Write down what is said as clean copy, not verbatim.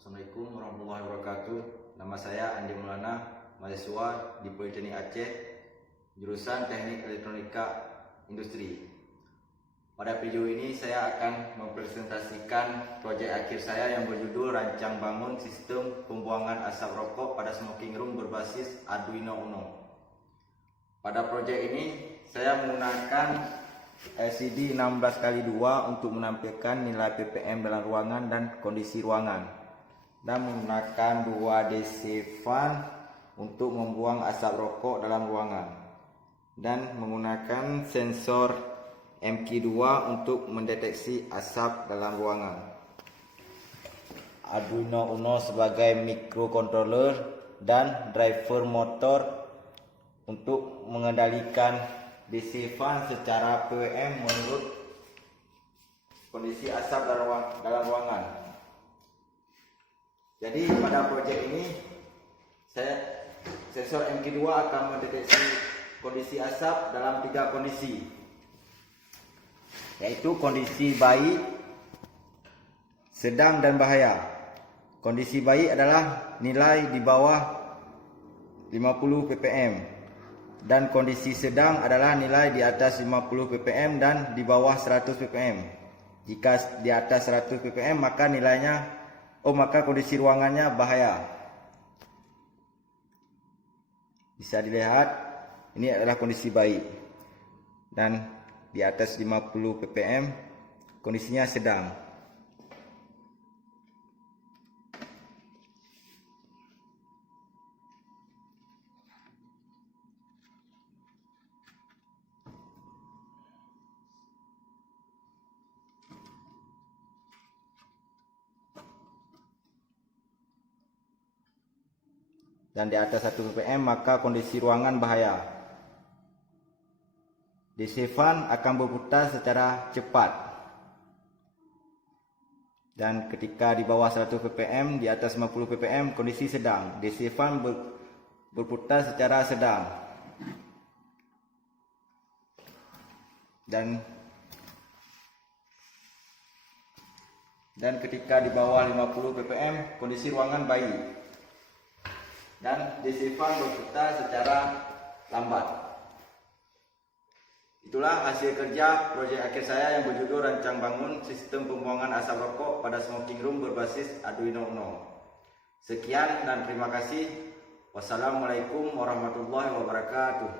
Assalamualaikum warahmatullahi wabarakatuh. Nama saya Andi Maulana, mahasiswa di Politeknik Aceh, jurusan Teknik Elektronika Industri. Pada video ini saya akan mempresentasikan proyek akhir saya yang berjudul Rancang Bangun Sistem Pembuangan Asap Rokok pada Smoking Room berbasis Arduino Uno. Pada proyek ini saya menggunakan LCD 16x2 untuk menampilkan nilai ppm dalam ruangan dan kondisi ruangan, dan menggunakan 2 DC fan untuk membuang asap rokok dalam ruangan, dan menggunakan sensor MQ2 untuk mendeteksi asap dalam ruangan. Arduino Uno sebagai microcontroller dan driver motor untuk mengendalikan DC fan secara PWM menurut kondisi asap dalam ruangan. Jadi pada proyek ini sensor MQ2 akan mendeteksi kondisi asap dalam 3 kondisi, yaitu kondisi baik, sedang, dan bahaya. Kondisi baik adalah nilai di bawah 50 ppm, dan kondisi sedang adalah nilai di atas 50 ppm dan di bawah 100 ppm. Jika di atas 100 ppm maka maka kondisi ruangannya bahaya. Bisa dilihat, ini adalah kondisi baik, dan di atas 50 ppm kondisinya sedang. Dan di atas 1 ppm maka kondisi ruangan bahaya. DC fan akan berputar secara cepat, dan ketika di bawah 100 ppm, di atas 50 ppm kondisi sedang. DC fan berputar secara sedang, dan ketika di bawah 50 ppm kondisi ruangan baik, dan DC fan berputar secara lambat. Itulah hasil kerja proyek akhir saya yang berjudul Rancang Bangun Sistem Pembuangan Asap Rokok pada Smoking Room berbasis Arduino Uno. Sekian dan terima kasih. Wassalamualaikum warahmatullahi wabarakatuh.